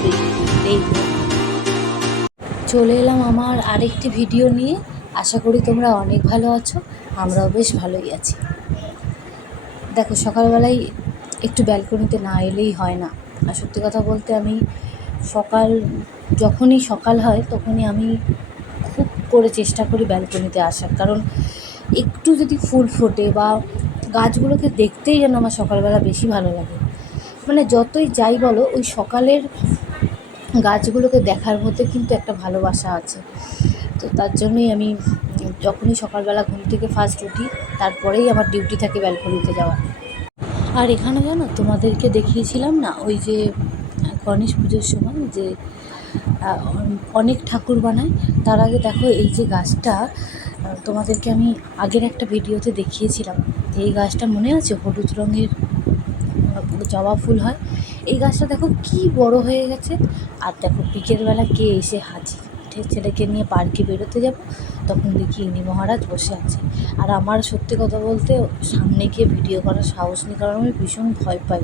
থাকবেই। এই চলে এলাম আমার আরেকটি ভিডিও নিয়ে। আশা করি তোমরা অনেক ভালো আছো, আমরাও বেশ ভালোই আছি। দেখো, সকালবেলায় একটু ব্যালকনিতে না এলেই হয় না। আর সত্যি কথা বলতে আমি যখনই সকাল হয় তখনই আমি খুব করে চেষ্টা করি ব্যালকনিতে আসার, কারণ একটু যদি ফুল ফোটে বা গাছগুলোকে দেখতেই যেন আমার সকালবেলা বেশি ভালো লাগে। মানে যতই যাই বলো, ওই সকালের গাছগুলোকে দেখার মধ্যে কিন্তু একটা ভালোবাসা আছে। তো তার জন্যই আমি যখনই সকালবেলা ঘুম থেকে ফার্স্ট উঠি, তারপরেই আমার ডিউটি থাকে ব্যালকনিতে যাওয়া। আর এখানে জানো, তোমাদেরকে দেখিয়েছিলাম না ওই যে গণেশ পুজোর সময় যে অনেক ঠাকুর বানায়। তার আগে দেখো, এই যে গাছটা তোমাদেরকে আমি আগের একটা ভিডিওতে দেখিয়েছিলাম। এই গাছটা মনে আছে, হলুদ রঙের জবা ফুল হয়। এই গাছটা দেখো কি বড় হয়ে গেছে। আর দেখো, বিকেলবেলা কে এসে হাজির। ছেলেকে নিয়ে পার্কে বেরোতে যাব, তখন দেখি ইনি মহারাজ বসে আছে। আর আমার সত্যি কথা বলতে সামনে গিয়ে ভিডিও করার সাহস নেই, কারণ আমি ভীষণ ভয় পাই।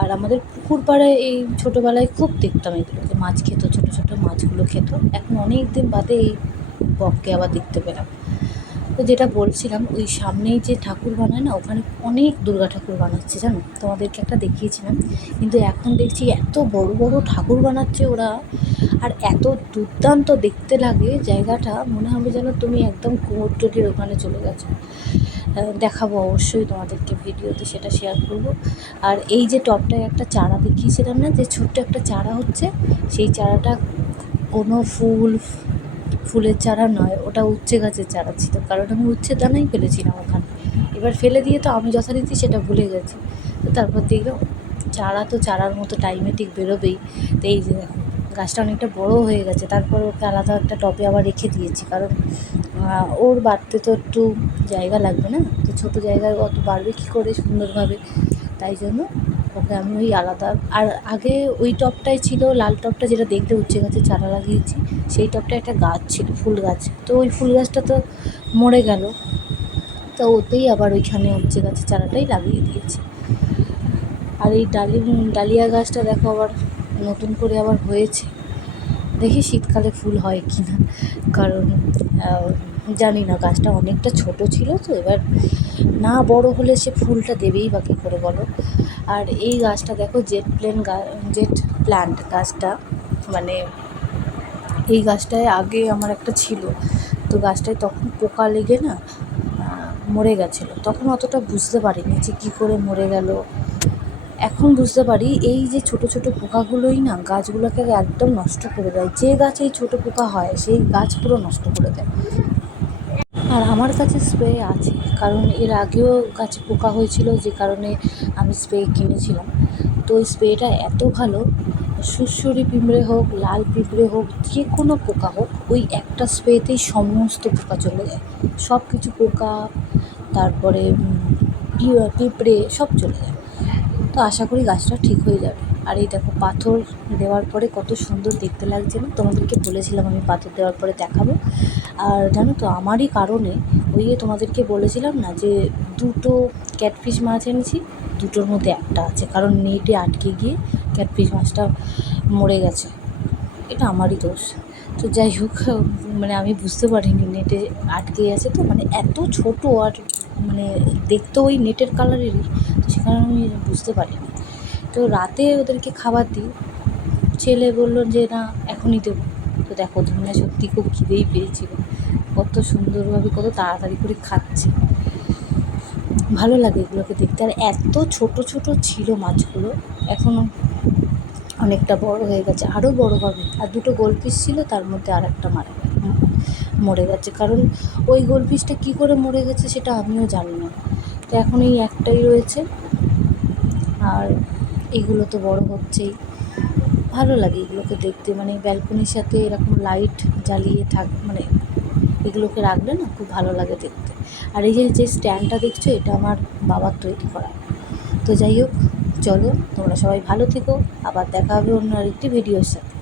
আর আমাদের পুকুর পাড়ায় এই ছোটোবেলায় খুব দেখতাম এগুলোকে, মাছ খেত, ছোটো ছোটো মাছগুলো খেত। এখন অনেক দিন বাদে এই বককে আবার দেখতে পেলাম। তো যেটা বলছিলাম, ওই সামনেই যে ঠাকুর বানায় না, ওখানে অনেক দুর্গা ঠাকুর বানাচ্ছে জানো, তোমাদেরকে একটা দেখিয়েছিলাম। কিন্তু এখন দেখছি এত বড় বড় ঠাকুর বানাচ্ছে ওরা, আর এত দুর্দান্ত দেখতে লাগে জায়গাটা, মনে হবে যেন তুমি একদম কুমোরটুলির ওখানে চলে গেছো। দেখাবো অবশ্যই তোমাদেরকে ভিডিওতে, সেটা শেয়ার করব। আর এই যে টবটায় একটা চারা দেখিয়েছিলাম না, যে ছোট্ট একটা চারা হচ্ছে, সেই চারাটা কোনো ফুলের চারা নয়, ওটা উচ্ছে গাছের চারা ছিল, কারণ আমি উচ্ছে দানাই ফেলেছিলাম ওখানে। এবার ফেলে দিয়ে তো আমি যথারীতি সেটা ভুলে গেছি। তো তারপর দেখলাম চারা তো চারার মতো টাইমে ঠিক বেরোবেই। তো এই যে দেখো, গাছটা অনেকটা বড়ো হয়ে গেছে। তারপর ওকে আলাদা একটা টবে আবার রেখে দিয়েছি, কারণ ওর বাড়তে তো একটু জায়গা লাগবে না, তো ছোটো জায়গায় অত বাড়বে কী করে সুন্দরভাবে। তাই জন্য ওকে আমি ওই আলাদা, আর আগে ওই টবটাই ছিল লাল টবটা, যেটা দেখতে উচ্ছে গাছের চারা লাগিয়েছি, সেই টবটা একটা গাছ ছিল, ফুল গাছ। তো ওই ফুল গাছটা তো মরে গেল, তো ওতেই আবার ওইখানে উচ্ছে গাছের চারাটাই লাগিয়ে দিয়েছি। আর এই ডালিয়া গাছটা দেখো আবার নতুন করে আবার হয়েছে। দেখি শীতকালে ফুল হয় কি না, কারণ জানি না, গাছটা অনেকটা ছোট ছিল তো, এবার না বড় হলে সে ফুলটা দেবেই বা কী করে বলো। আর এই গাছটা দেখো, জেট প্ল্যান্ট গাছটা, মানে এই গাছটায় আগে আমার একটা ছিল, তো গাছটায় তখন পোকা লেগে না মরে গেছিলো। তখন অতটা বুঝতে পারিনি যে কী করে মরে গেল। এখন বুঝতে পারি, এই যে ছোটো ছোটো পোকাগুলোই না গাছগুলোকে একদম নষ্ট করে দেয়। যে গাছে এই ছোটো পোকা হয়, সেই গাছ পুরো নষ্ট করে দেয়। আর আমার কাছে স্প্রে আছে, কারণ এর আগেও গাছে পোকা হয়েছিল, যে কারণে আমি স্প্রে কিনেছিলাম। তো ওই স্প্রেটা এত ভালো, সুড়সুড়ি পিঁপড়ে হোক, লাল পিঁপড়ে হোক, যে কোনো পোকা হোক, ওই একটা স্প্রেতেই সমস্ত পোকা চলে যায়। সব কিছু পোকা, তারপরে পিঁপড়ে সব চলে যায়। তো আশা করি গাছটা ঠিক হয়ে যাবে। আর এই দেখো, পাথর দেওয়ার পরে কত সুন্দর দেখতে লাগছে না, তোমাদেরকে বলেছিলাম আমি পাথর দেওয়ার পরে দেখাবো। আর জানো তো, আমারই কারণে, ওই যে তোমাদেরকে বলেছিলাম না যে দুটো ক্যাটফিশ মাছ এনেছি, দুটোর মধ্যে একটা আছে, কারণ নেটে আটকে গিয়ে ক্যাটফিশ মাছটা মরে গেছে। এটা আমারই দোষ। তো যাই হোক, মানে আমি বুঝতে পারিনি নেটে আটকে আছে, তো মানে এত ছোটো, আর মানে দেখতে ওই নেটের কালারেরই, তো সেখানে আমি বুঝতে পারিনি। তো রাতে ওদেরকে খাবার দিই, ছেলে বললো যে না এখনই দেবো। তো দেখো, ওদের সত্যি খুব খিদেই পেয়েছিল, কত সুন্দরভাবে কত তাড়াতাড়ি করে খাচ্ছে। ভালো লাগে এগুলোকে দেখতে। আর এত ছোট ছোট ছিল মাছগুলো, এখনও অনেকটা বড় হয়ে গেছে, আরও বড় হবে। আর দুটো গোলফিশ ছিল, তার মধ্যে আর একটা মরে গেছে, কারণ ওই গোলফিশটা কী করে মরে গেছে সেটা আমিও জানি না। তো এখন এই একটাই রয়েছে, আর এগুলো তো বড় হচ্ছেই। ভালো লাগে এগুলোকে দেখতে, মানে ব্যালকনির সাথে এরকম লাইট জ্বালিয়ে মানে এগুলোকে রাখলে না খুব ভালো লাগে দেখতে। আর এই যে স্ট্যান্ডটা দেখছো, এটা আমার বাবার তৈরি করা। তো যাই হোক, চলো তোমরা সবাই ভালো থেকো, আবার দেখা হবে অন্য আরেকটি ভিডিওর সাথে।